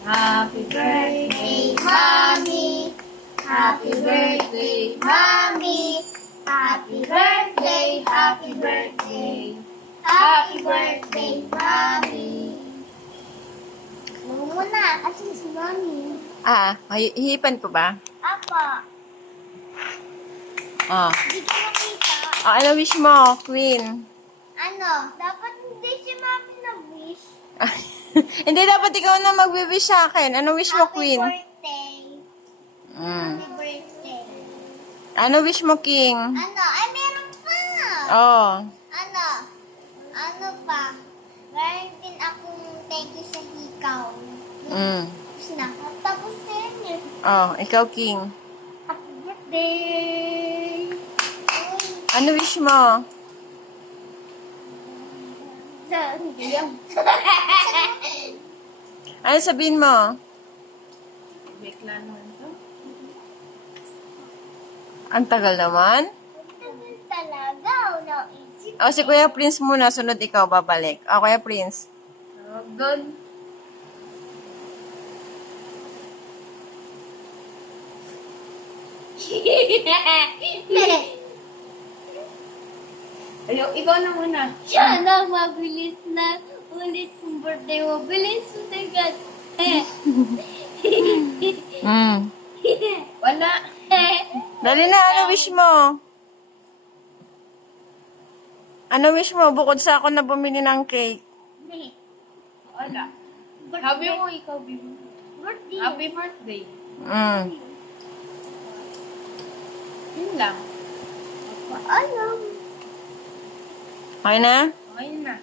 Happy birthday, Mommy. Happy birthday, Mommy. Happy birthday, happy birthday. Happy birthday, Mommy. Muna, kasi si Mommy. Hihipan ko ba? Apa. Hindi ko makita. Ano wish mo, Queen? Ano? Dapat hindi si Mommy na-wish. Hindi, dapat ikaw na magwi-wish sa akin. Ano wish mo, Queen? Happy birthday. Happy birthday. Ano wish mo, King? Ano? Ay, meron pa. Ano? Ano pa? Meron din akong thank you sa ikaw. Tapos na. Tapos na yun eh. Ikaw, King. Happy birthday. Ano wish mo? Ano sabihin mo? Bekla naman to. Ang tagal naman. Talaga. Naisip. Si Kuya Prince muna. Sunod ikaw, babalik. Kuya Prince. Good. Ayaw, ikaw na muna. Sana mabilis na ulit yung birthday mo. Bilis agad. Wala. Dali na, ano wish mo? Ano wish mo? Bukod sa ako na bumili ng cake. Wala. Sabi mo, ikaw, baby. Birthday. Happy birthday. Yun lang. Alam. Okay na? Okay na.